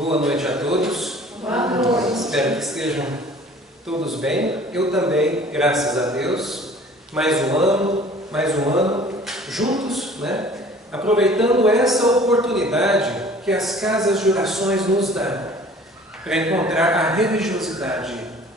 Boa noite a todos. Boa noite. Espero que estejam todos bem. Eu também, graças a Deus. Mais um ano juntos, né? Aproveitando essa oportunidade que as casas de orações nos dão para encontrar a religiosidade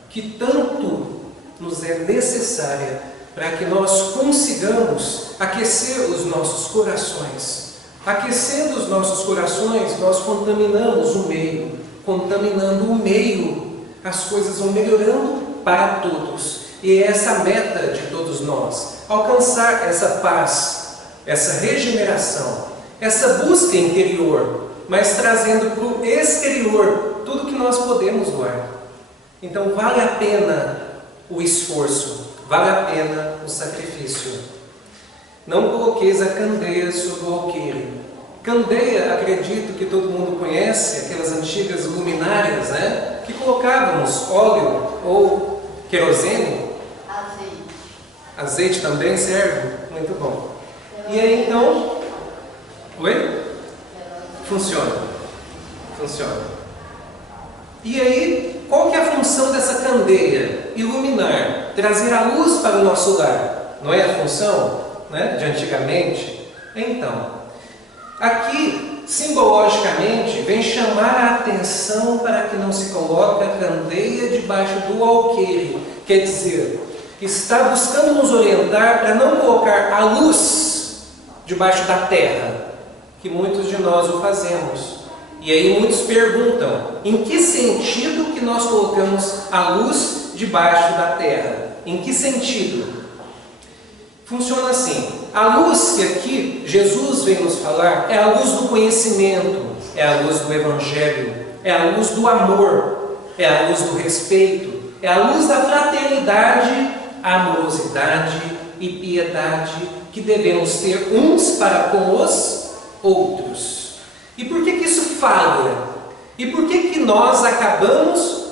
que tanto nos é necessária para que nós consigamos aquecer os nossos corações. Aquecendo os nossos corações, nós contaminamos o meio. Contaminando o meio, as coisas vão melhorando para todos. E é essa a meta de todos nós, alcançar essa paz, essa regeneração, essa busca interior, mas trazendo para o exterior tudo que nós podemos doar. Então vale a pena o esforço, vale a pena o sacrifício. Não coloqueis a candeia sobre o alqueire. Candeia, acredito que todo mundo conhece, aquelas antigas luminárias, né? Que colocávamos óleo ou querosene. Azeite também serve? Muito bom. E aí então... Oi? Funciona. E aí, qual que é a função dessa candeia? Iluminar, trazer a luz para o nosso lar. Não é a função, né, de antigamente? Então, aqui, simbologicamente, vem chamar a atenção para que não se coloque a candeia debaixo do alqueire. Quer dizer, está buscando nos orientar para não colocar a luz debaixo da terra, que muitos de nós o fazemos. E aí muitos perguntam, em que sentido que nós colocamos a luz debaixo da terra? Em que sentido? Funciona assim, a luz que aqui Jesus vem nos falar é a luz do conhecimento, é a luz do Evangelho, é a luz do amor, é a luz do respeito, é a luz da fraternidade, amorosidade e piedade que devemos ter uns para com os outros. E por que isso falha? E por que nós acabamos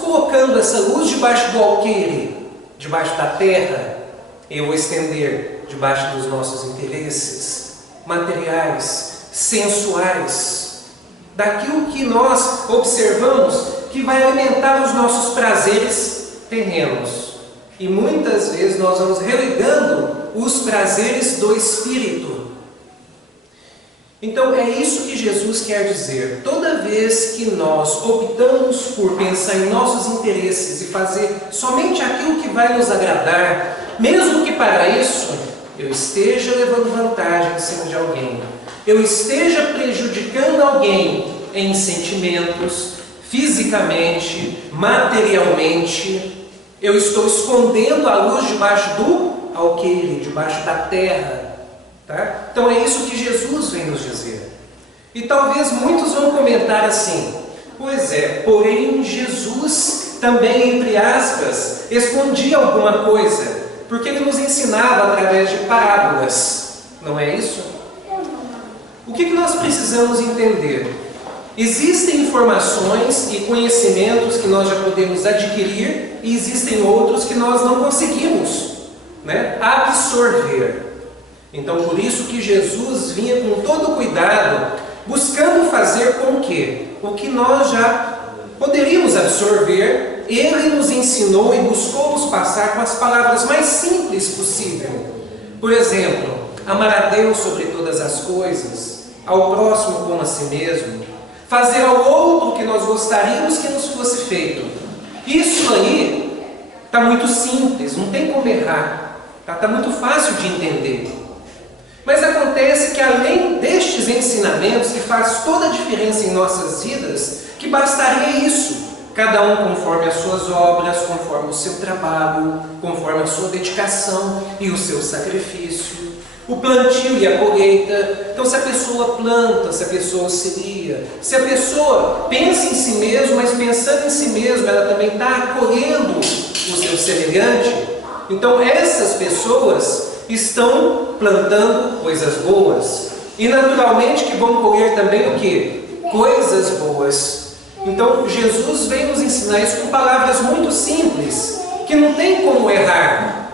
colocando essa luz debaixo do alqueire, debaixo da terra? Eu vou estender debaixo dos nossos interesses materiais, sensuais, daquilo que nós observamos que vai alimentar os nossos prazeres terrenos. E muitas vezes nós vamos relegando os prazeres do espírito. Então é isso que Jesus quer dizer. Toda vez que nós optamos por pensar em nossos interesses e fazer somente aquilo que vai nos agradar, mesmo que para isso eu esteja levando vantagem em cima de alguém, eu esteja prejudicando alguém em sentimentos, fisicamente, materialmente, eu estou escondendo a luz debaixo do alqueire, debaixo da terra. Tá? Então é isso que Jesus vem nos dizer. E talvez muitos vão comentar assim, pois é, porém Jesus também, entre aspas, escondia alguma coisa, porque ele nos ensinava através de parábolas, não é isso? O que nós precisamos entender? Existem informações e conhecimentos que nós já podemos adquirir e existem outros que nós não conseguimos, né, absorver. Então, por isso que Jesus vinha com todo cuidado, buscando fazer com que o que nós já poderíamos absorver, Ele nos ensinou e buscou nos passar com as palavras mais simples possível. Por exemplo, amar a Deus sobre todas as coisas, ao próximo como a si mesmo, fazer ao outro o que nós gostaríamos que nos fosse feito. Isso aí está muito simples, não tem como errar, está muito fácil de entender. Mas acontece que além destes ensinamentos, que faz toda a diferença em nossas vidas, que bastaria isso, cada um conforme as suas obras, conforme o seu trabalho, conforme a sua dedicação e o seu sacrifício, o plantio e a colheita. Então se a pessoa planta, se a pessoa auxilia, se a pessoa pensa em si mesmo, mas pensando em si mesmo, ela também está acolhendo o seu semelhante, então essas pessoas estão plantando coisas boas. E naturalmente que vão colher também o quê? Coisas boas. Então Jesus vem nos ensinar isso com palavras muito simples, que não tem como errar.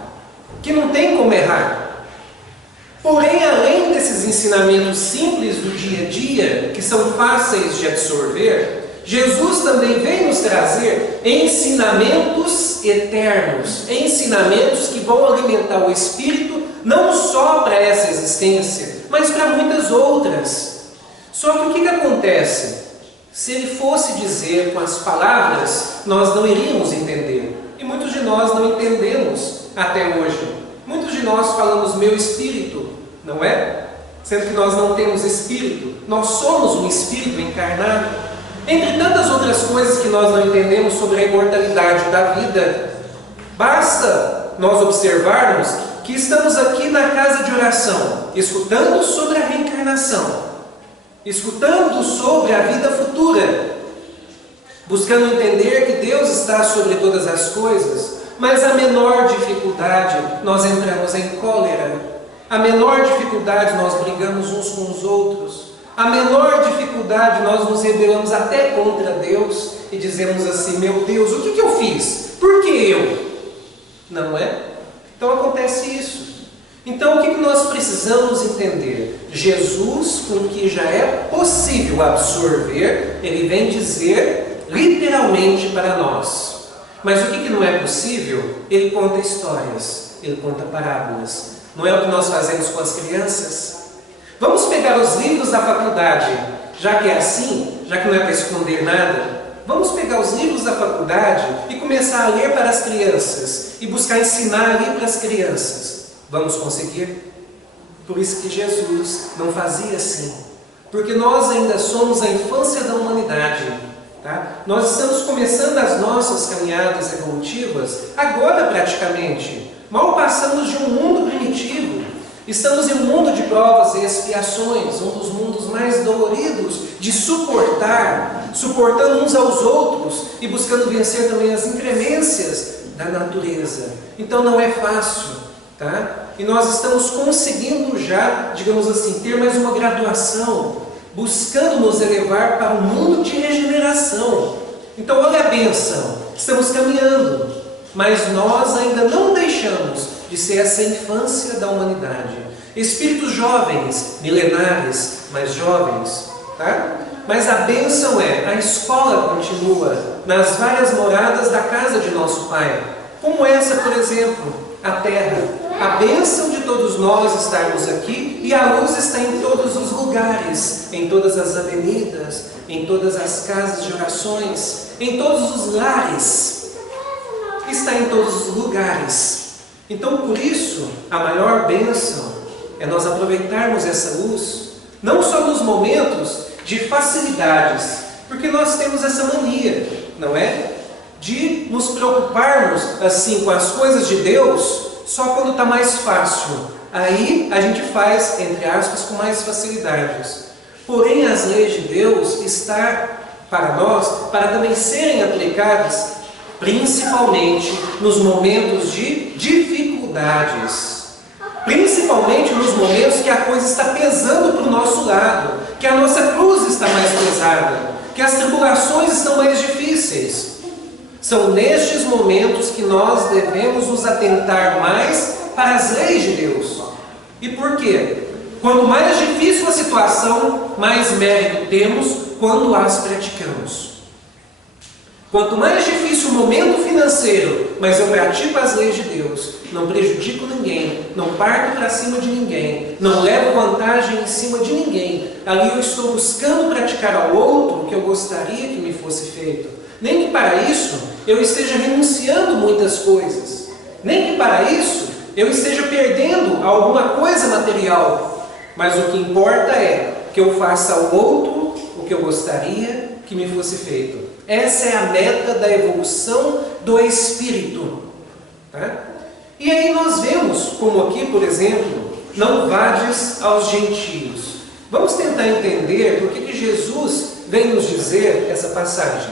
Porém, além desses ensinamentos simples do dia a dia, que são fáceis de absorver, Jesus também vem nos trazer ensinamentos eternos, ensinamentos que vão alimentar o espírito não só para essa existência, mas para muitas outras. Só que o que acontece? Se ele fosse dizer com as palavras, nós não iríamos entender. E muitos de nós não entendemos até hoje. Muitos de nós falamos meu espírito, não é? Sendo que nós não temos espírito, nós somos um espírito encarnado. Entre tantas outras coisas que nós não entendemos sobre a imortalidade da vida, basta nós observarmos que estamos aqui na casa de oração, escutando sobre a reencarnação, escutando sobre a vida futura, buscando entender que Deus está sobre todas as coisas, mas a menor dificuldade nós entramos em cólera, a menor dificuldade nós brigamos uns com os outros, a menor dificuldade nós nos rebelamos até contra Deus e dizemos assim, meu Deus, o que eu fiz? Por que eu? Não é? Então acontece isso. Então o que nós precisamos entender? Jesus, com o que já é possível absorver, ele vem dizer literalmente para nós. Mas o que não é possível? Ele conta histórias, ele conta parábolas. Não é o que nós fazemos com as crianças? Vamos pegar os livros da faculdade, já que é assim, já que não é para esconder nada, vamos pegar os livros da faculdade e começar a ler para as crianças e buscar ensinar ali para as crianças. Vamos conseguir? Por isso que Jesus não fazia assim, porque nós ainda somos a infância da humanidade. Tá? Nós estamos começando as nossas caminhadas evolutivas agora praticamente. Mal passamos de um mundo primitivo. Estamos em um mundo de provas e expiações, um dos mundos mais doloridos de suportar, suportando uns aos outros e buscando vencer também as inclemências da natureza. Então não é fácil, tá? E nós estamos conseguindo já, digamos assim, ter mais uma graduação, buscando nos elevar para um mundo de regeneração. Então olha a bênção, estamos caminhando, mas nós ainda não deixamos de ser essa infância da humanidade. Espíritos jovens, milenares, mas jovens, tá? Mas a bênção é, a escola continua nas várias moradas da casa de nosso Pai. Como essa, por exemplo, a terra. A bênção de todos nós estarmos aqui e a luz está em todos os lugares, em todas as avenidas, em todas as casas de orações, em todos os lares. Está em todos os lugares. Então, por isso, a maior bênção é nós aproveitarmos essa luz, não só nos momentos de facilidades, porque nós temos essa mania, não é? De nos preocuparmos assim com as coisas de Deus só quando está mais fácil. Aí a gente faz, entre aspas, com mais facilidades. Porém, as leis de Deus estão para nós, para também serem aplicadas, principalmente nos momentos de dificuldades. Principalmente nos momentos que a coisa está pesando para o nosso lado, que a nossa cruz está mais pesada, que as tribulações estão mais difíceis. São nestes momentos que nós devemos nos atentar mais para as leis de Deus. E por quê? Quanto mais difícil a situação, mais mérito temos quando as praticamos. Quanto mais difícil o momento financeiro, mas eu pratico as leis de Deus, não prejudico ninguém, não parto para cima de ninguém, não levo vantagem em cima de ninguém, ali eu estou buscando praticar ao outro o que eu gostaria que me fosse feito. Nem que para isso eu esteja renunciando muitas coisas, nem que para isso eu esteja perdendo alguma coisa material, mas o que importa é que eu faça ao outro o que eu gostaria que me fosse feito. Essa é a meta da evolução do espírito. Tá? E aí nós vemos, como aqui, por exemplo, não vades aos gentios. Vamos tentar entender por que Jesus vem nos dizer essa passagem.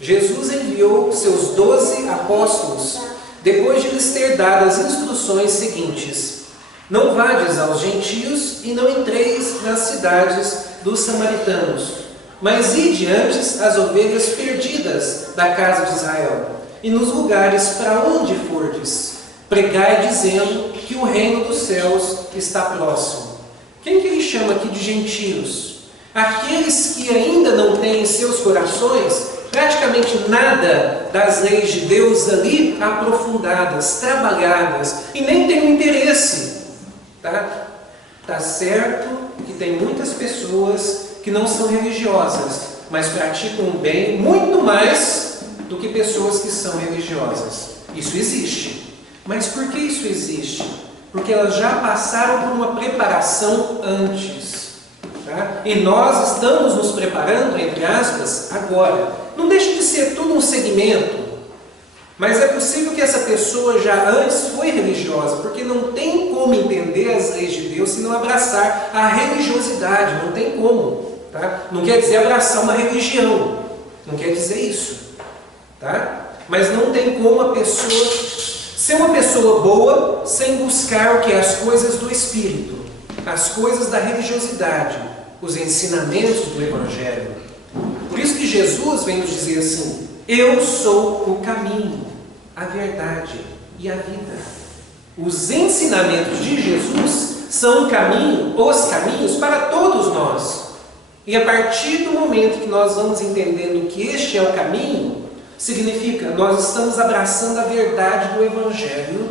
Jesus enviou seus 12 apóstolos, depois de lhes ter dado as instruções seguintes: não vades aos gentios e não entreis nas cidades dos samaritanos, mas ide antes as ovelhas perdidas da casa de Israel, e nos lugares para onde fordes, Pregai dizendo que o reino dos céus está próximo. Quem que ele chama aqui de gentios? Aqueles que ainda não têm em seus corações praticamente nada das leis de Deus ali aprofundadas, trabalhadas, e nem tem um interesse. Tá certo que tem muitas pessoas que não são religiosas, mas praticam o bem muito mais do que pessoas que são religiosas. Isso existe. Mas por que isso existe? Porque elas já passaram por uma preparação antes. E nós estamos nos preparando, entre aspas, agora. Não deixa de ser tudo um segmento, mas é possível que essa pessoa já antes foi religiosa, porque não tem como entender as leis de Deus se não abraçar a religiosidade, não tem como. Não quer dizer abraçar uma religião, não quer dizer isso. Mas não tem como a pessoa ser uma pessoa boa sem buscar o que é as coisas do Espírito, as coisas da religiosidade, os ensinamentos do Evangelho. Por isso que Jesus vem nos dizer assim: eu sou o caminho, a verdade e a vida. Os ensinamentos de Jesus são o caminho, os caminhos para todos nós. E a partir do momento que nós vamos entendendo que este é o caminho, significa nós estamos abraçando a verdade do Evangelho,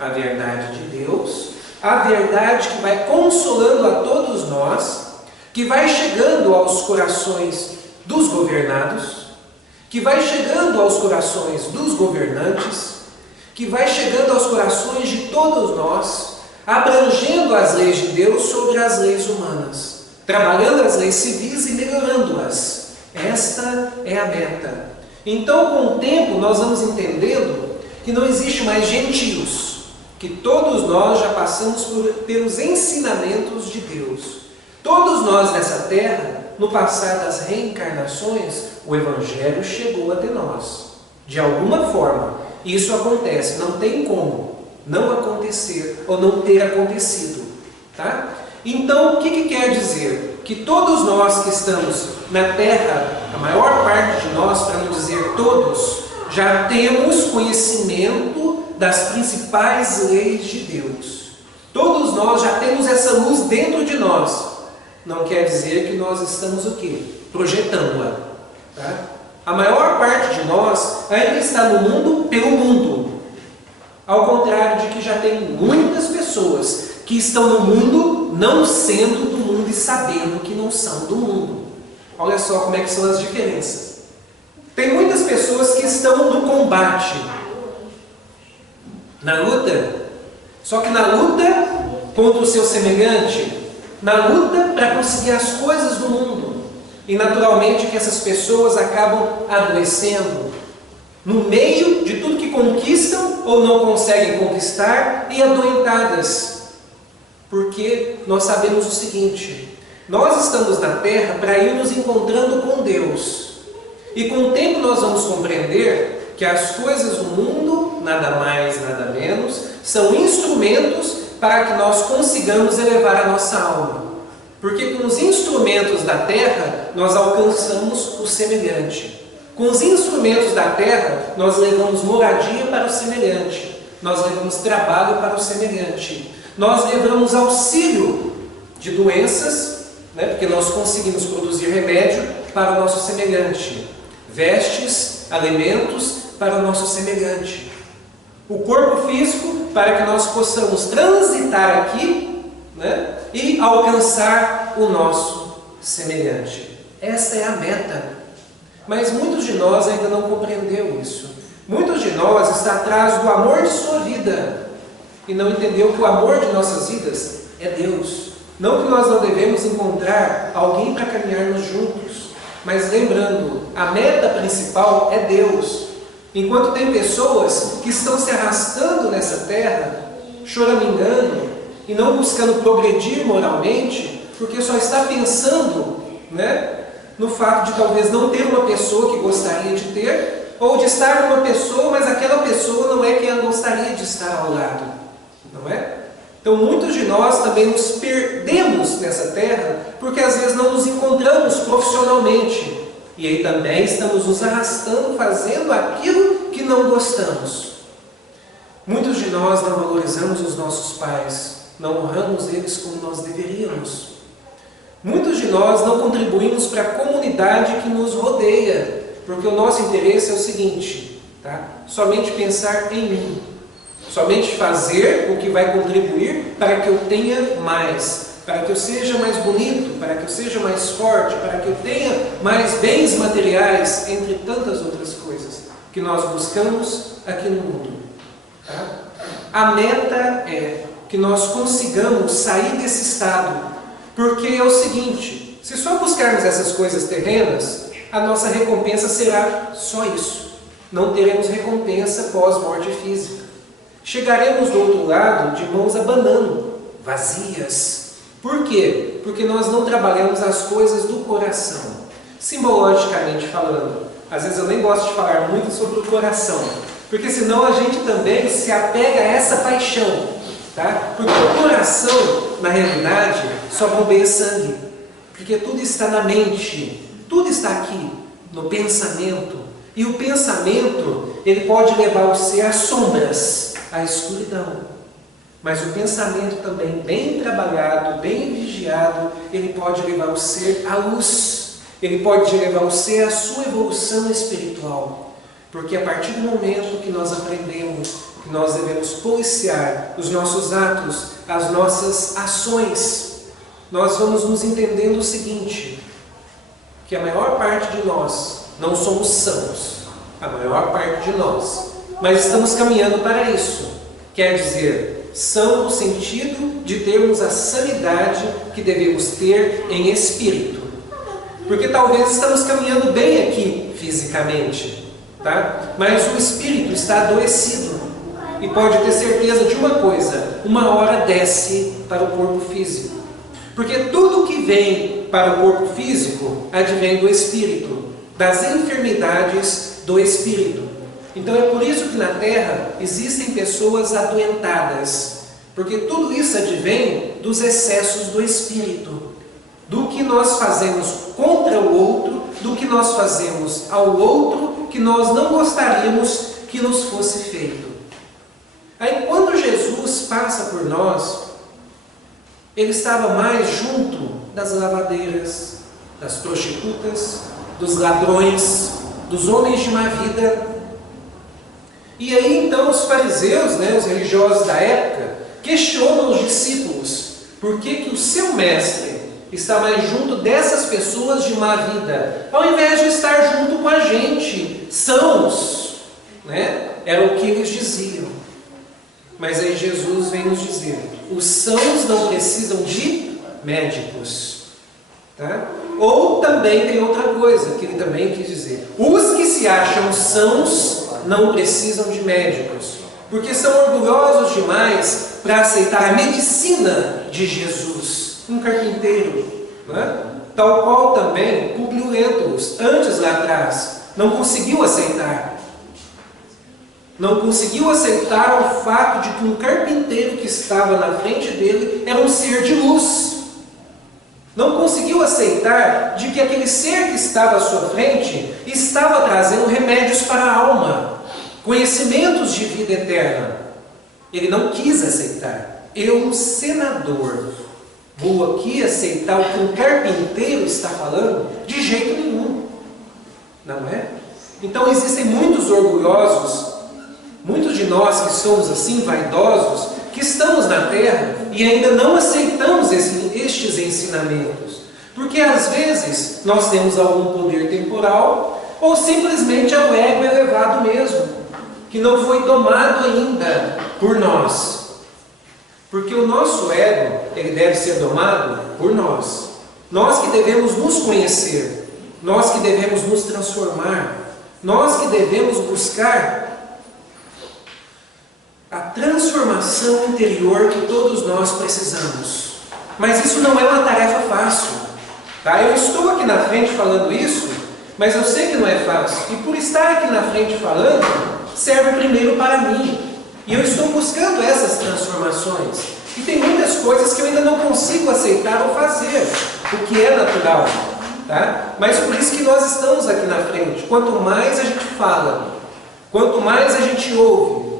a verdade de Deus, a verdade que vai consolando a todos nós, que vai chegando aos corações dos governados, que vai chegando aos corações dos governantes, que vai chegando aos corações de todos nós, abrangendo as leis de Deus sobre as leis humanas, trabalhando as leis civis e melhorando-as. Esta é a meta. Então, com o tempo, nós vamos entendendo que não existe mais gentios, que todos nós já passamos pelos ensinamentos de Deus. Todos nós nessa terra, no passar das reencarnações, o Evangelho chegou até nós. De alguma forma, isso acontece. Não tem como não acontecer ou não ter acontecido. Então, o que quer dizer? Que todos nós que estamos na terra, a maior parte de nós, para não dizer todos, já temos conhecimento das principais leis de Deus. Todos nós já temos essa luz dentro de nós. Não quer dizer que nós estamos o quê? Projetando-a. A maior parte de nós ainda está no mundo pelo mundo. Ao contrário de que já tem muitas pessoas que estão no mundo não sendo do mundo e sabendo que não são do mundo. Olha só como é que são as diferenças. Tem muitas pessoas que estão no combate, na luta, só que na luta contra o seu semelhante, na luta para conseguir as coisas do mundo. E naturalmente que essas pessoas acabam adoecendo no meio de tudo que conquistam ou não conseguem conquistar e adoentadas. Porque nós sabemos o seguinte: nós estamos na terra para ir nos encontrando com Deus. E com o tempo nós vamos compreender que as coisas do mundo, nada mais, nada menos, são instrumentos para que nós consigamos elevar a nossa alma. Porque com os instrumentos da terra, nós alcançamos o semelhante. Com os instrumentos da terra, nós levamos moradia para o semelhante. Nós levamos trabalho para o semelhante. Nós levamos auxílio de doenças, porque nós conseguimos produzir remédio para o nosso semelhante. Vestes, alimentos para o nosso semelhante. O corpo físico para que nós possamos transitar aqui, e alcançar o nosso semelhante. Esta é a meta. Mas muitos de nós ainda não compreendeu isso. Muitos de nós está atrás do amor de sua vida e não entendeu que o amor de nossas vidas é Deus. Não que nós não devemos encontrar alguém para caminharmos juntos, mas lembrando, a meta principal é Deus. Enquanto tem pessoas que estão se arrastando nessa terra, choramingando e não buscando progredir moralmente, porque só está pensando, no fato de talvez não ter uma pessoa que gostaria de ter, ou de estar com uma pessoa, mas aquela pessoa não é quem ela gostaria de estar ao lado, não é? Então muitos de nós também nos perdemos nessa terra, porque às vezes não nos encontramos profissionalmente, e aí também estamos nos arrastando, fazendo aquilo que não gostamos. Muitos de nós não valorizamos os nossos pais, não honramos eles como nós deveríamos. Muitos de nós não contribuímos para a comunidade que nos rodeia, porque o nosso interesse é o seguinte, tá? Somente pensar em mim, somente fazer o que vai contribuir para que eu tenha mais, para que eu seja mais bonito, para que eu seja mais forte, para que eu tenha mais bens materiais, entre tantas outras coisas que nós buscamos aqui no mundo. Tá? A meta é que nós consigamos sair desse estado, porque é o seguinte, se só buscarmos essas coisas terrenas, a nossa recompensa será só isso. Não teremos recompensa pós-morte física. Chegaremos do outro lado de mãos abanando, vazias. Por quê? Porque nós não trabalhamos as coisas do coração. Simbologicamente falando, às vezes eu nem gosto de falar muito sobre o coração, porque senão a gente também se apega a essa paixão, tá? Porque o coração, na realidade, só bombeia sangue, porque tudo está na mente, tudo está aqui, no pensamento, e o pensamento, ele pode levar você às sombras, à escuridão. Mas o pensamento também, bem trabalhado, bem vigiado, ele pode levar o ser à luz. Ele pode levar o ser à sua evolução espiritual. Porque a partir do momento que nós aprendemos que nós devemos policiar os nossos atos, as nossas ações, nós vamos nos entendendo o seguinte, que a maior parte de nós não somos sãos, a maior parte de nós, mas estamos caminhando para isso. Quer dizer, são no sentido de termos a sanidade que devemos ter em espírito. Porque talvez estamos caminhando bem aqui fisicamente, tá? Mas o espírito está adoecido. E pode ter certeza de uma coisa, uma hora desce para o corpo físico. Porque tudo que vem para o corpo físico advém do espírito, das enfermidades do espírito. Então é por isso que na Terra existem pessoas adoentadas, porque tudo isso advém dos excessos do espírito, do que nós fazemos contra o outro, do que nós fazemos ao outro, que nós não gostaríamos que nos fosse feito. Aí quando Jesus passa por nós, ele estava mais junto das lavadeiras, das prostitutas, dos ladrões, dos homens de má vida. E aí então os fariseus, os religiosos da época, questionam os discípulos, por que o seu mestre está mais junto dessas pessoas de má vida, ao invés de estar junto com a gente, sãos, Era o que eles diziam. Mas aí Jesus vem nos dizer, os sãos não precisam de médicos, tá? Ou também tem outra coisa que ele também quis dizer, os que se acham sãos não precisam de médicos, porque são orgulhosos demais para aceitar a medicina de Jesus, um carpinteiro, tal qual também Publio Lentulus, antes lá atrás, não conseguiu aceitar. Não conseguiu aceitar o fato de que um carpinteiro que estava na frente dele era um ser de luz. Não conseguiu aceitar de que aquele ser que estava à sua frente estava trazendo remédios para a alma, conhecimentos de vida eterna. Ele não quis aceitar. Eu, um senador, vou aqui aceitar o que um carpinteiro está falando? De jeito nenhum. Não é? Então existem muitos orgulhosos, muitos de nós que somos assim, vaidosos, que estamos na terra e ainda não aceitamos estes ensinamentos. Porque às vezes nós temos algum poder temporal ou simplesmente é o ego elevado mesmo, que não foi domado ainda por nós. Porque o nosso ego, ele deve ser domado por nós. Nós que devemos nos conhecer, nós que devemos nos transformar, nós que devemos buscar a transformação interior que todos nós precisamos. Mas isso não é uma tarefa fácil. Tá? Eu estou aqui na frente falando isso, mas eu sei que não é fácil. E por estar aqui na frente falando, serve primeiro para mim. E eu estou buscando essas transformações. E tem muitas coisas que eu ainda não consigo aceitar ou fazer, o que é natural. Tá? Mas por isso que nós estamos aqui na frente. Quanto mais a gente fala, quanto mais a gente ouve,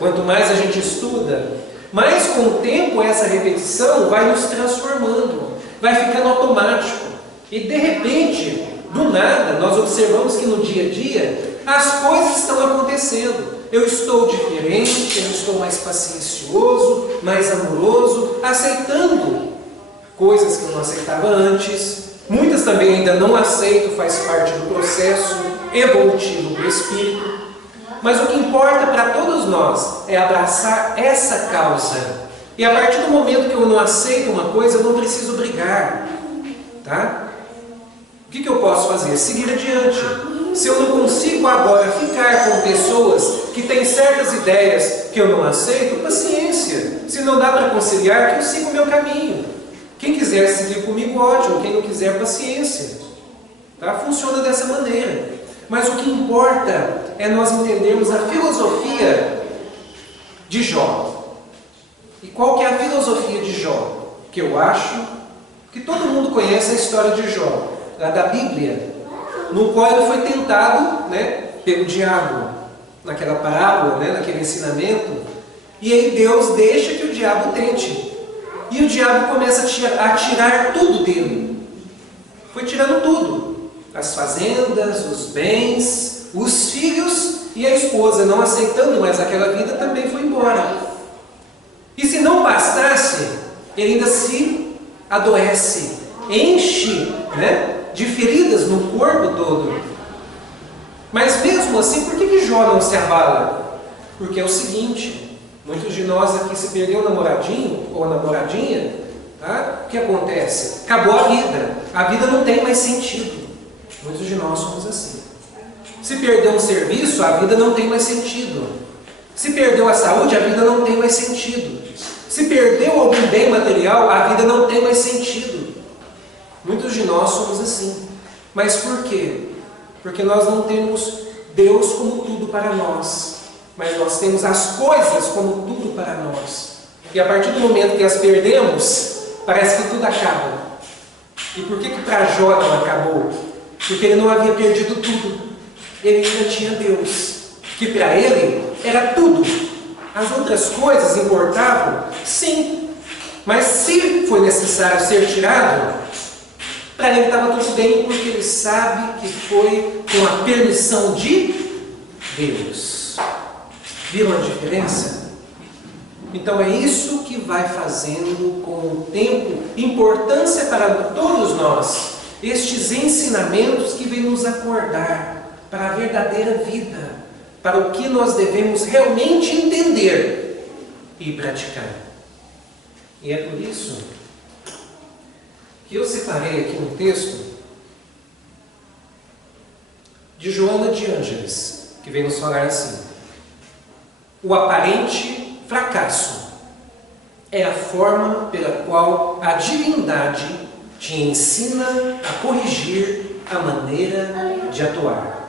Quanto mais a gente estuda, mais com o tempo essa repetição vai nos transformando, vai ficando automático. E de repente, do nada, nós observamos que no dia a dia as coisas estão acontecendo. Eu estou diferente, eu estou mais paciencioso, mais amoroso, aceitando coisas que eu não aceitava antes. Muitas também ainda não aceito, faz parte do processo evolutivo do Espírito. Mas o que importa para todos nós é abraçar essa causa. E a partir do momento que eu não aceito uma coisa, eu não preciso brigar. Tá? O que eu posso fazer? Seguir adiante. Se eu não consigo agora ficar com pessoas que têm certas ideias que eu não aceito, paciência. Se não dá para conciliar, que eu siga o meu caminho. Quem quiser seguir comigo, ótimo. Quem não quiser, paciência. Tá? Funciona dessa maneira. Mas o que importa é nós entendermos a filosofia de Jó. E qual que é a filosofia de Jó? Que eu acho que todo mundo conhece a história de Jó, lá da Bíblia, no qual ele foi tentado, pelo diabo, naquela parábola, naquele ensinamento, e aí Deus deixa que o diabo tente. E o diabo começa a tirar tudo dele. Foi tirando tudo. As fazendas, os bens, os filhos e a esposa, não aceitando mais aquela vida, também foi embora. E se não bastasse, ele ainda se adoece, enche de feridas no corpo todo. Mas mesmo assim, por que Jó não se abala? Porque é o seguinte, muitos de nós aqui, se perdeu o namoradinho ou a namoradinha, tá? O que acontece? Acabou a vida não tem mais sentido. Muitos de nós somos assim. Se perdeu um serviço, a vida não tem mais sentido. Se perdeu a saúde, a vida não tem mais sentido. Se perdeu algum bem material, a vida não tem mais sentido. Muitos de nós somos assim. Mas por quê? Porque nós não temos Deus como tudo para nós. Mas nós temos as coisas como tudo para nós. E a partir do momento que as perdemos, parece que tudo acaba. E por que para Jó não acabou? Porque ele não havia perdido tudo. Ele ainda tinha Deus, que para ele era tudo. As outras coisas importavam? Sim. Mas se foi necessário ser tirado, para ele estava tudo bem, porque ele sabe que foi com a permissão de Deus. Viram a diferença? Então é isso que vai fazendo com o tempo importância para todos nós. Estes ensinamentos que vêm nos acordar para a verdadeira vida, para o que nós devemos realmente entender e praticar. E é por isso que eu separei aqui um texto de Joana de Ângeles, que vem nos falar assim: o aparente fracasso é a forma pela qual a divindade te ensina a corrigir a maneira de atuar.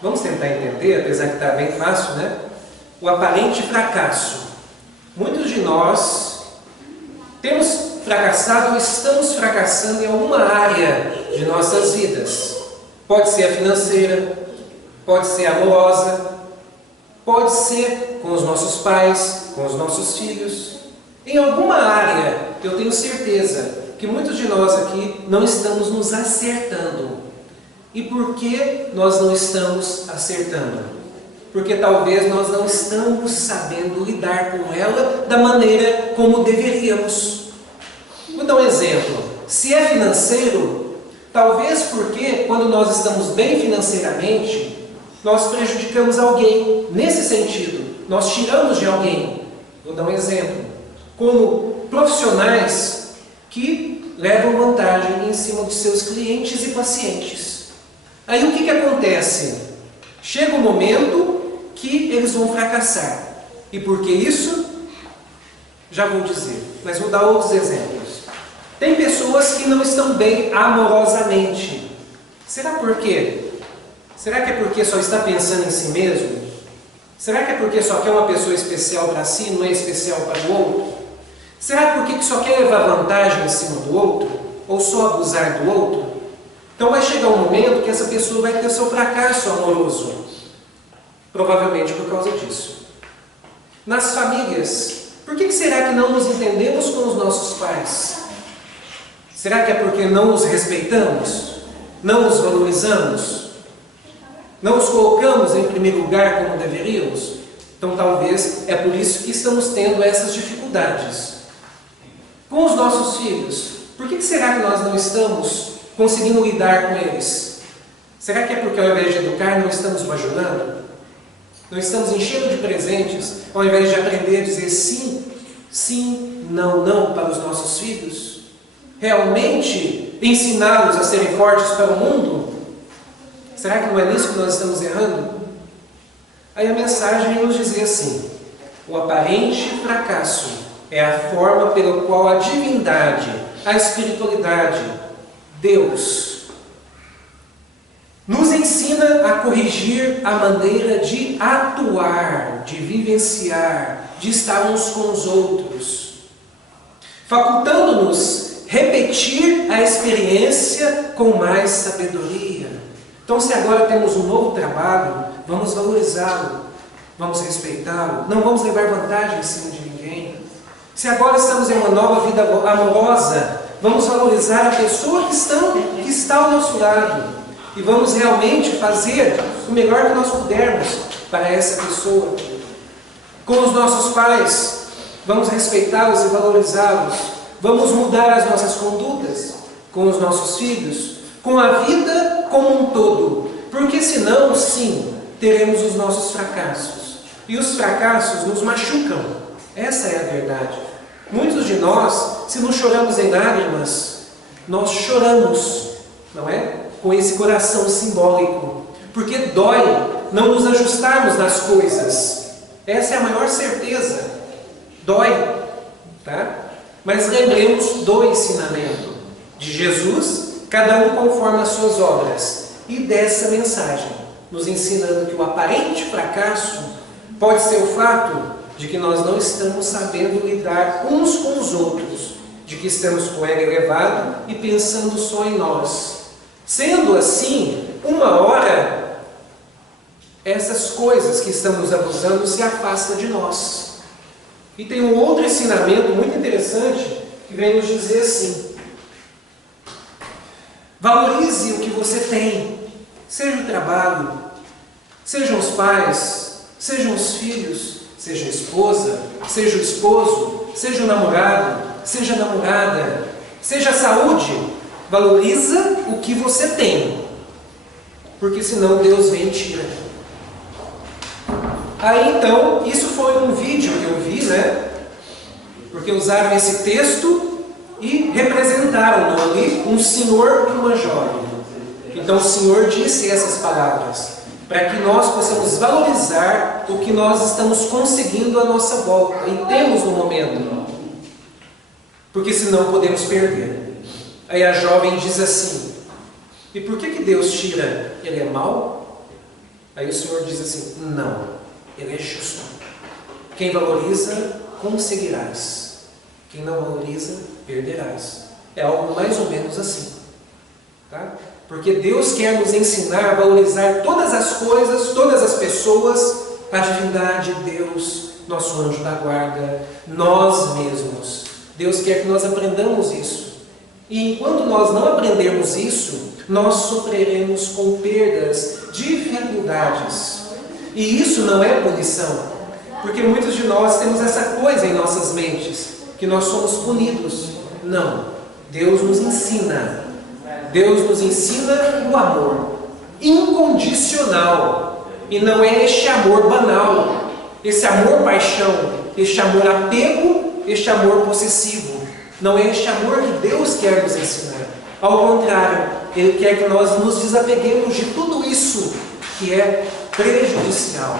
Vamos tentar entender, apesar que está bem fácil, O aparente fracasso. Muitos de nós temos fracassado ou estamos fracassando em alguma área de nossas vidas. Pode ser a financeira, pode ser a amorosa, pode ser com os nossos pais, com os nossos filhos. Em alguma área, eu tenho certeza que muitos de nós aqui não estamos nos acertando. E por que nós não estamos acertando? Porque talvez nós não estamos sabendo lidar com ela da maneira como deveríamos. Vou dar um exemplo. Se é financeiro, talvez porque quando nós estamos bem financeiramente, nós prejudicamos alguém. Nesse sentido, nós tiramos de alguém. Vou dar um exemplo. Como profissionais que levam vantagem em cima de seus clientes e pacientes. Aí o que acontece? Chega um momento que eles vão fracassar. E por que isso? Já vou dizer, mas vou dar outros exemplos. Tem pessoas que não estão bem amorosamente. Será por quê? Será que é porque só está pensando em si mesmo? Será que é porque só quer uma pessoa especial para si, não é especial para o outro? Será porque só quer levar vantagem em cima do outro? Ou só abusar do outro? Então vai chegar um momento que essa pessoa vai ter seu fracasso amoroso. Provavelmente por causa disso. nas famílias. Por que será que não nos entendemos com os nossos pais? Será que é porque não os respeitamos? Não os valorizamos? Não os colocamos em primeiro lugar como deveríamos? Então talvez é por isso que estamos tendo essas dificuldades. Com os nossos filhos, por que será que nós não estamos conseguindo lidar com eles? Será que é porque ao invés de educar não estamos bajulando? Não estamos enchendo de presentes ao invés de aprender a dizer sim, sim, não, não para os nossos filhos? Realmente ensiná-los a serem fortes para o mundo? Será que não é nisso que nós estamos errando? Aí a mensagem vem nos dizer assim: o aparente fracasso é a forma pela qual a divindade, a espiritualidade, Deus, nos ensina a corrigir a maneira de atuar, de vivenciar, de estar uns com os outros, facultando-nos repetir a experiência com mais sabedoria. Então, se agora temos um novo trabalho, vamos valorizá-lo, vamos respeitá-lo, não vamos levar vantagem em cima de ninguém. Se agora estamos em uma nova vida amorosa, vamos valorizar a pessoa que está ao nosso lado e vamos realmente fazer o melhor que nós pudermos para essa pessoa. Com os nossos pais, vamos respeitá-los e valorizá-los, vamos mudar as nossas condutas. Com os nossos filhos, com a vida como um todo, porque senão, sim, teremos os nossos fracassos. E os fracassos nos machucam. Essa é a verdade. Muitos de nós, se não choramos em lágrimas, nós choramos, não é? Com esse coração simbólico. Porque dói não nos ajustarmos nas coisas. Essa é a maior certeza. Dói, tá? Mas lembremos do ensinamento de Jesus, cada um conforme as suas obras, e dessa mensagem, nos ensinando que o aparente fracasso pode ser o fato de que nós não estamos sabendo lidar uns com os outros, de que estamos com o ego elevado e pensando só em nós. Sendo assim, uma hora, essas coisas que estamos abusando se afastam de nós. E tem um outro ensinamento muito interessante que vem nos dizer assim: valorize o que você tem, seja o trabalho, sejam os pais, sejam os filhos, seja a esposa, seja o esposo, seja o namorado, seja a namorada, seja a saúde. Valoriza o que você tem, porque senão Deus vem e tira. Aí então, isso foi um vídeo que eu vi, né? Porque usaram esse texto e representaram ali um senhor e uma jovem. Então o Senhor disse essas palavras, para que nós possamos valorizar o que nós estamos conseguindo à nossa volta e temos no momento, porque senão podemos perder. Aí a jovem diz assim: e por que Deus tira? Ele é mau? Aí o Senhor diz assim: não, Ele é justo. Quem valoriza, conseguirás. Quem não valoriza, perderás. É algo mais ou menos assim, tá? Porque Deus quer nos ensinar a valorizar todas as coisas, todas as pessoas, a divindade, Deus, nosso anjo da guarda, nós mesmos. Deus quer que nós aprendamos isso. E enquanto nós não aprendermos isso, nós sofreremos com perdas, dificuldades. E isso não é punição, porque muitos de nós temos essa coisa em nossas mentes, que nós somos punidos. Não, Deus nos ensina. Deus nos ensina o amor incondicional. E não é este amor banal, esse amor paixão, este amor apego, este amor possessivo. Não é este amor que Deus quer nos ensinar. Ao contrário, Ele quer que nós nos desapeguemos de tudo isso que é prejudicial.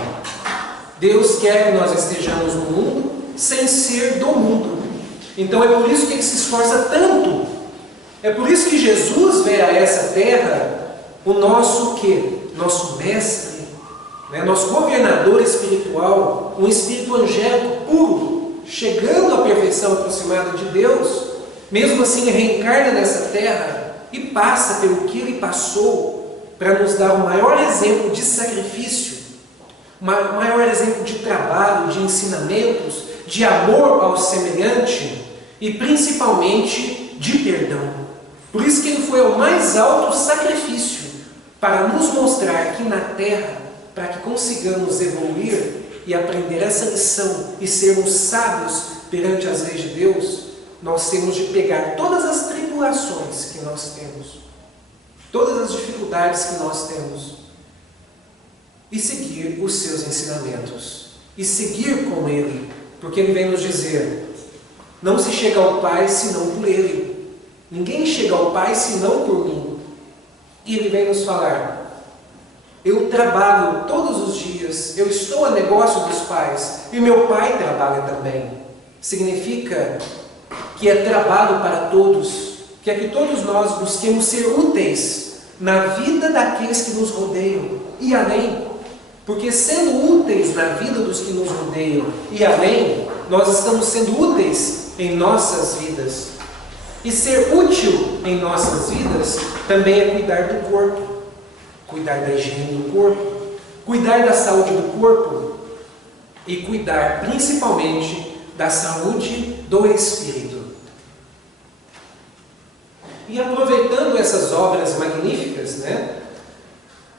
Deus quer que nós estejamos no mundo sem ser do mundo. Então é por isso que Ele se esforça tanto. É por isso que Jesus veio a essa terra, o nosso quê? Nosso mestre, né? Nosso governador espiritual, um espírito angélico puro, chegando à perfeição aproximada de Deus. Mesmo assim reencarna nessa terra e passa pelo que Ele passou para nos dar o maior exemplo de sacrifício, maior exemplo de trabalho, de ensinamentos, de amor ao semelhante e principalmente de perdão. Por isso que ele foi ao mais alto sacrifício para nos mostrar que na terra, para que consigamos evoluir e aprender essa lição e sermos sábios perante as leis de Deus, nós temos de pegar todas as tribulações que nós temos, todas as dificuldades que nós temos, e seguir os seus ensinamentos, e seguir com Ele, porque Ele vem nos dizer, não se chega ao Pai senão por Ele, ninguém chega ao Pai senão por mim. E Ele vem nos falar, eu trabalho todos os dias, eu estou a negócio dos pais, e meu Pai trabalha também. Significa que é trabalho para todos, que é que todos nós busquemos ser úteis na vida daqueles que nos rodeiam e além. Porque sendo úteis na vida dos que nos rodeiam e além, nós estamos sendo úteis em nossas vidas. E ser útil em nossas vidas também é cuidar do corpo, cuidar da higiene do corpo, cuidar da saúde do corpo e cuidar principalmente da saúde do espírito. E aproveitando essas obras magníficas,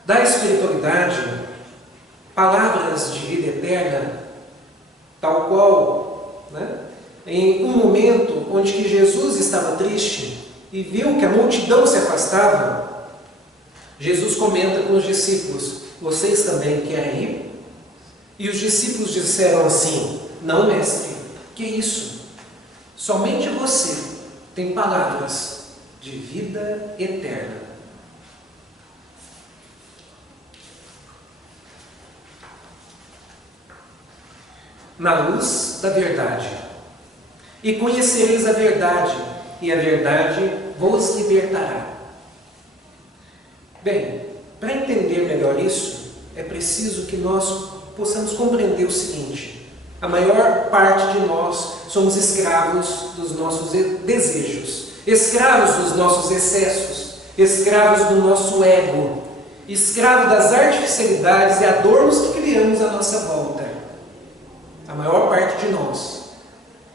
da espiritualidade, palavras de vida eterna, tal qual, em um momento onde que Jesus estava triste e viu que a multidão se afastava, Jesus comenta com os discípulos, vocês também querem ir? E os discípulos disseram assim, não, mestre, que isso? Somente você tem palavras de vida eterna. Na luz da verdade. E conhecereis a verdade, e a verdade vos libertará. Bem, para entender melhor isso, é preciso que nós possamos compreender o seguinte: a maior parte de nós somos escravos dos nossos desejos, escravos dos nossos excessos, escravos do nosso ego, escravos das artificialidades e adornos que criamos à nossa volta. A maior parte de nós.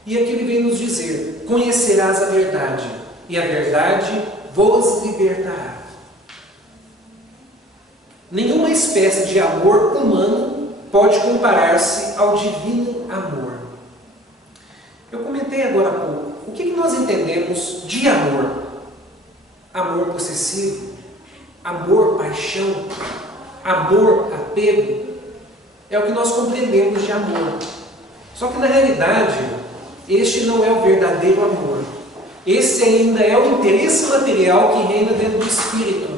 E aqui ele vem nos dizer, conhecerás a verdade, e a verdade vos libertará. Nenhuma espécie de amor humano pode comparar-se ao divino amor. Eu comentei agora há pouco, o que nós entendemos de amor? Amor possessivo, amor paixão, amor apego, é o que nós compreendemos de amor. Só que na realidade, este não é o verdadeiro amor. Esse ainda é o interesse material que reina dentro do espírito.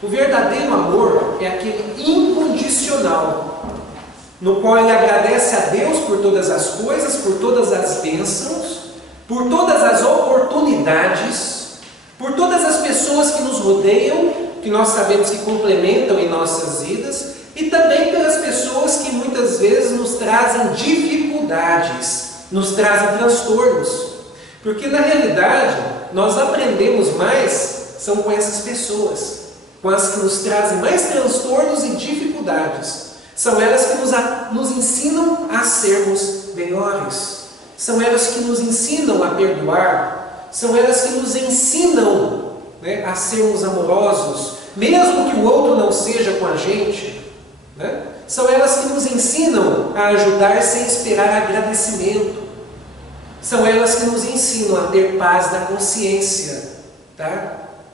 O verdadeiro amor é aquele incondicional, no qual ele agradece a Deus por todas as coisas, por todas as bênçãos, por todas as oportunidades, por todas as pessoas que nos rodeiam, que nós sabemos que complementam em nossas vidas, e também pelas pessoas que muitas vezes nos trazem dificuldades, nos trazem transtornos. Porque na realidade, nós aprendemos mais são com essas pessoas, com as que nos trazem mais transtornos e dificuldades. São elas que nos ensinam a sermos melhores. São elas que nos ensinam a perdoar. São elas que nos ensinam a sermos amorosos, mesmo que o outro não seja com a gente. São elas que nos ensinam a ajudar sem esperar agradecimento. São elas que nos ensinam a ter paz na consciência.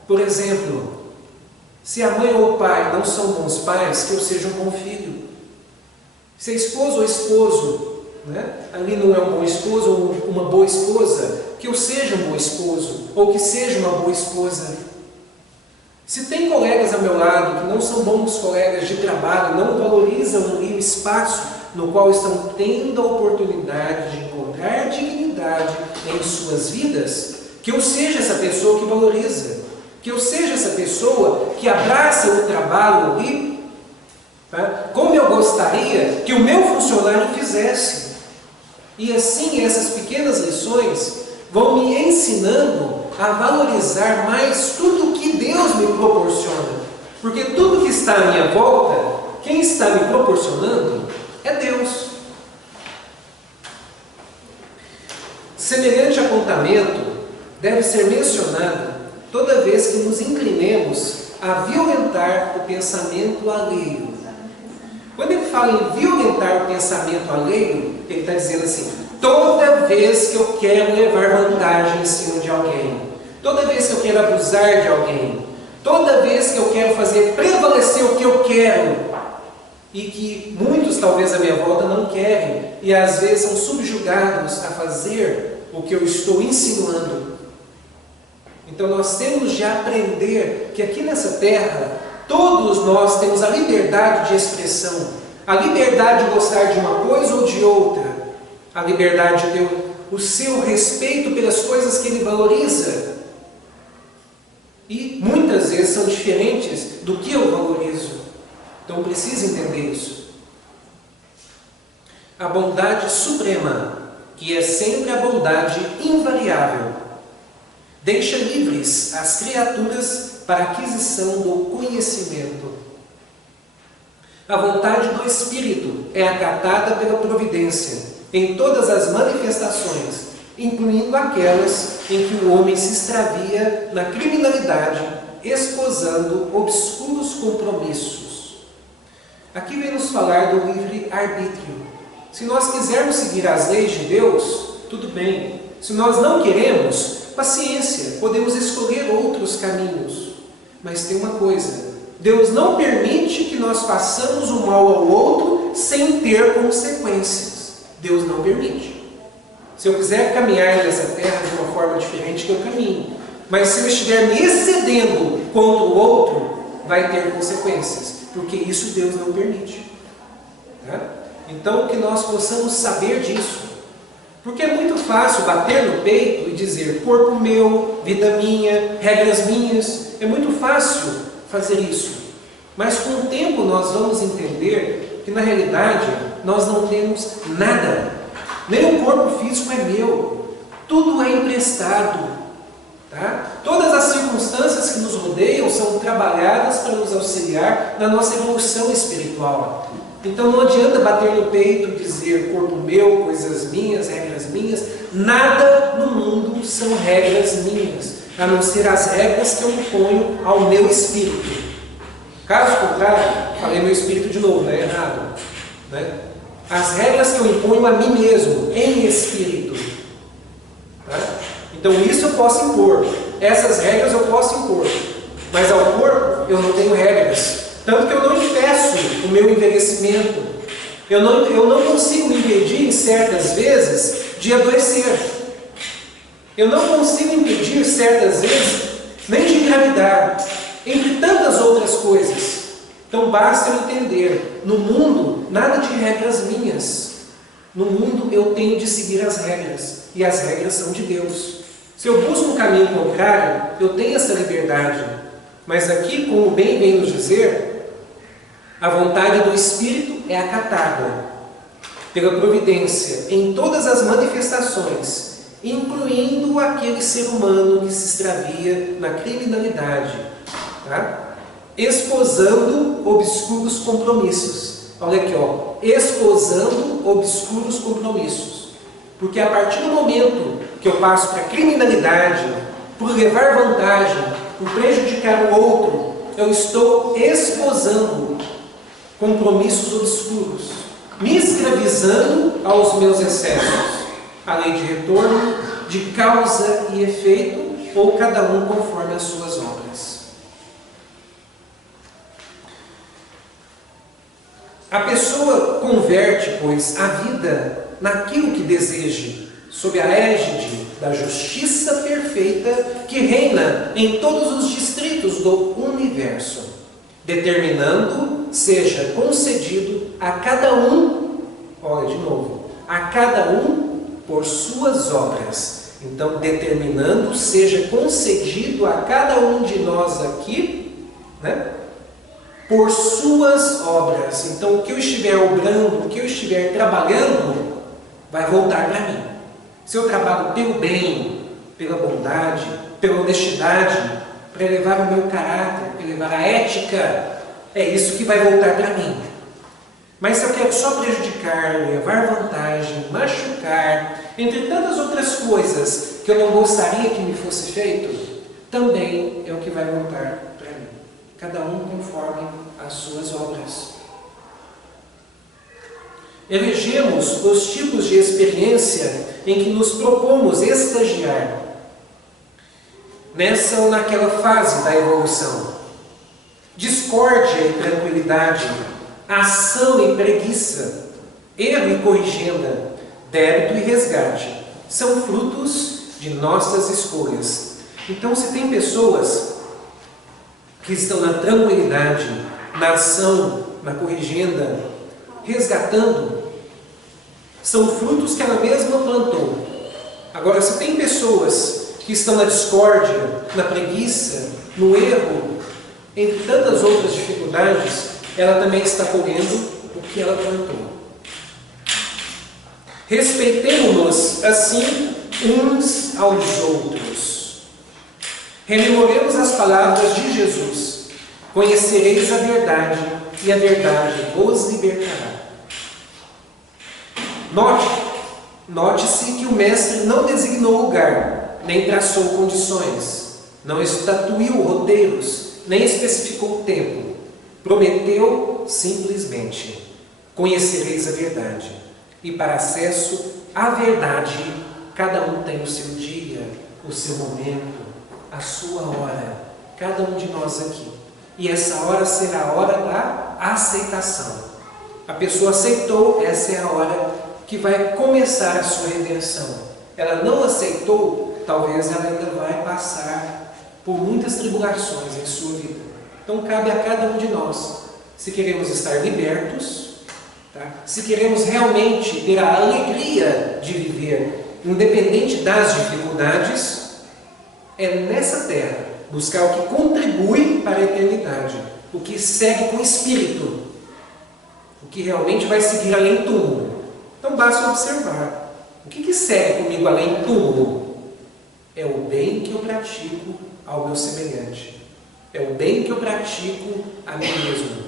Por exemplo, se a mãe ou o pai não são bons pais, que eu seja um bom filho. Se a esposa ou esposo ali não é um bom esposo ou uma boa esposa, que eu seja um bom esposo ou que seja uma boa esposa. Se tem colegas ao meu lado que não são bons colegas de trabalho, não valorizam o espaço no qual estão tendo a oportunidade de encontrar dignidade em suas vidas, que eu seja essa pessoa que valoriza, que eu seja essa pessoa que abraça o trabalho ali, como eu gostaria que o meu funcionário fizesse. E assim essas pequenas lições vão me ensinando a valorizar mais tudo que Deus me proporciona. Porque tudo que está à minha volta quem está me proporcionando é Deus. Semelhante apontamento deve ser mencionado toda vez que nos inclinemos a violentar o pensamento alheio. Quando ele fala em violentar o pensamento alheio, ele está dizendo assim: toda vez que eu quero levar vantagem em cima de alguém, toda vez que eu quero abusar de alguém, toda vez que eu quero fazer prevalecer o que eu quero, e que muitos talvez à minha volta não querem, e às vezes são subjugados a fazer o que eu estou insinuando. Então nós temos de aprender que aqui nessa terra, todos nós temos a liberdade de expressão, a liberdade de gostar de uma coisa ou de outra, a liberdade de ter o seu respeito pelas coisas que ele valoriza. E muitas vezes são diferentes do que eu valorizo. Então preciso entender isso. A bondade suprema, que é sempre a bondade invariável, deixa livres as criaturas para a aquisição do conhecimento. A vontade do Espírito é acatada pela providência em todas as manifestações, incluindo aquelas em que o homem se extravia na criminalidade, esposando obscuros compromissos. Aqui vem nos falar do livre-arbítrio. Se nós quisermos seguir as leis de Deus, tudo bem. Se nós não queremos, paciência, podemos escolher outros caminhos. Mas tem uma coisa: Deus não permite que nós façamos o mal ao outro sem ter consequências. Deus não permite. Se eu quiser caminhar nessa terra de uma forma diferente, que eu caminho. Mas se eu estiver me excedendo contra o outro, vai ter consequências. Porque isso Deus não permite. Tá? Então que nós possamos saber disso. Porque é muito fácil bater no peito e dizer: corpo meu, vida minha, regras minhas. É muito fácil fazer isso. Mas com o tempo nós vamos entender que na realidade nós não temos nada. Nem o corpo físico é meu. Tudo é emprestado. Tá? Todas as circunstâncias que nos rodeiam são trabalhadas para nos auxiliar na nossa evolução espiritual. Então não adianta bater no peito e dizer: corpo meu, coisas minhas, regras minhas. Nada no mundo são regras minhas, a não ser as regras que eu imponho ao meu espírito. Caso contrário, falei meu espírito de novo, não é errado, né? As regras que eu imponho a mim mesmo, em espírito. Tá? Então isso eu posso impor, essas regras eu posso impor, mas ao corpo eu não tenho regras. Tanto que eu não impeço o meu envelhecimento. Eu não consigo me impedir, certas vezes, de adoecer. Eu não consigo impedir, certas vezes, nem de engravidar. Entre tantas outras coisas. Então basta eu entender: no mundo, nada de regras minhas. No mundo eu tenho de seguir as regras. E as regras são de Deus. Se eu busco um caminho contrário, eu tenho essa liberdade. Mas aqui, como bem vem nos dizer, a vontade do Espírito é acatada pela providência em todas as manifestações, incluindo aquele ser humano que se extravia na criminalidade, tá? Esposando obscuros compromissos. Olha aqui, ó, esposando obscuros compromissos. Porque a partir do momento que eu passo para a criminalidade, por levar vantagem, por prejudicar o outro, eu estou esposando compromissos obscuros, me escravizando aos meus excessos. A lei de retorno, de causa e efeito, ou cada um conforme as suas obras. A pessoa converte, pois, a vida naquilo que deseja, sob a égide da justiça perfeita que reina em todos os distritos do universo, determinando seja concedido a cada um, olha de novo, a cada um por suas obras. Então, determinando seja concedido a cada um de nós aqui, né, por suas obras. Então, o que eu estiver obrando, o que eu estiver trabalhando, vai voltar para mim. Se eu trabalho pelo bem, pela bondade, pela honestidade, para elevar o meu caráter, para elevar a ética, é isso que vai voltar para mim. Mas se eu quero só prejudicar, levar vantagem, machucar, entre tantas outras coisas que eu não gostaria que me fosse feito, também é o que vai voltar para mim. Cada um conforme as suas obras. Elegemos os tipos de experiência em que nos propomos estagiar nessa ou naquela fase da evolução. Discórdia e tranquilidade, ação e preguiça, erro e corrigenda, débito e resgate, são frutos de nossas escolhas. Então, se tem pessoas que estão na tranquilidade, na ação, na corrigenda, resgatando, são frutos que ela mesma plantou. Agora, se tem pessoas que estão na discórdia, na preguiça, no erro, entre tantas outras dificuldades, ela também está colhendo o que ela plantou. Respeitemo-nos, assim, uns aos outros. Rememoremos as palavras de Jesus. Conhecereis a verdade, e a verdade vos libertará. Note-se que o Mestre não designou lugar, nem traçou condições, não estatuiu roteiros, nem especificou tempo. Prometeu simplesmente: conhecereis a verdade. E para acesso à verdade, cada um tem o seu dia, o seu momento, a sua hora. Cada um de nós aqui. E essa hora será a hora da aceitação. A pessoa aceitou, essa é a hora que vai começar a sua redenção. Ela não aceitou, talvez ela ainda vai passar por muitas tribulações em sua vida. Então cabe a cada um de nós, se queremos estar libertos, se queremos realmente ter a alegria de viver, independente das dificuldades, é nessa terra buscar o que contribui para a eternidade, o que segue com o espírito, o que realmente vai seguir além túmulo. Então basta observar, o que segue comigo além túmulo? É o bem que eu pratico ao meu semelhante, é o bem que eu pratico a mim mesmo,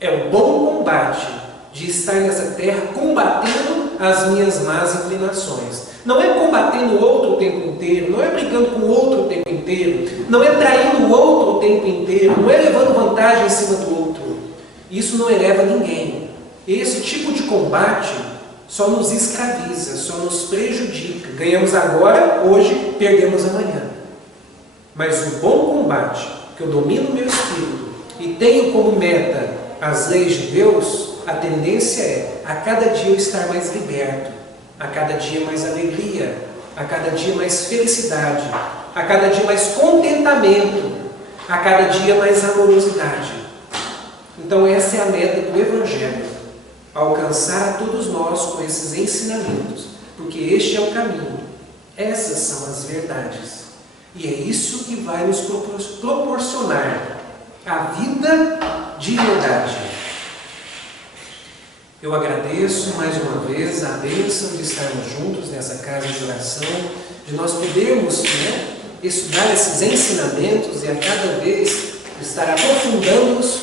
é o bom combate de estar nessa terra combatendo as minhas más inclinações. Não é combatendo o outro o tempo inteiro, não é brigando com o outro o tempo inteiro, não é traindo o outro o tempo inteiro, não é levando vantagem em cima do outro. Isso não eleva ninguém. Esse tipo de combate só nos escraviza, só nos prejudica. Ganhamos agora, hoje, perdemos amanhã. Mas o bom combate, que eu domino o meu espírito e tenho como meta as leis de Deus, a tendência é a cada dia eu estar mais liberto, a cada dia mais alegria, a cada dia mais felicidade, a cada dia mais contentamento, a cada dia mais amorosidade. Então essa é a meta do Evangelho, alcançar a todos nós com esses ensinamentos, porque este é o caminho, essas são as verdades, e é isso que vai nos proporcionar a vida de verdade. Eu agradeço mais uma vez a bênção de estarmos juntos nessa casa de oração, de nós podermos estudar esses ensinamentos e a cada vez estar aprofundando-os,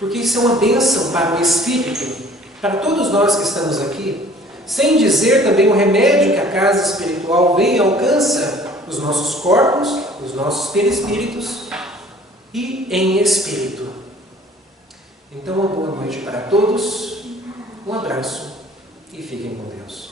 porque isso é uma bênção para o Espírito, para todos nós que estamos aqui, sem dizer também o remédio que a casa espiritual vem e alcança os nossos corpos, os nossos perispíritos e em espírito. Então, uma boa noite para todos. Um abraço e fiquem com Deus.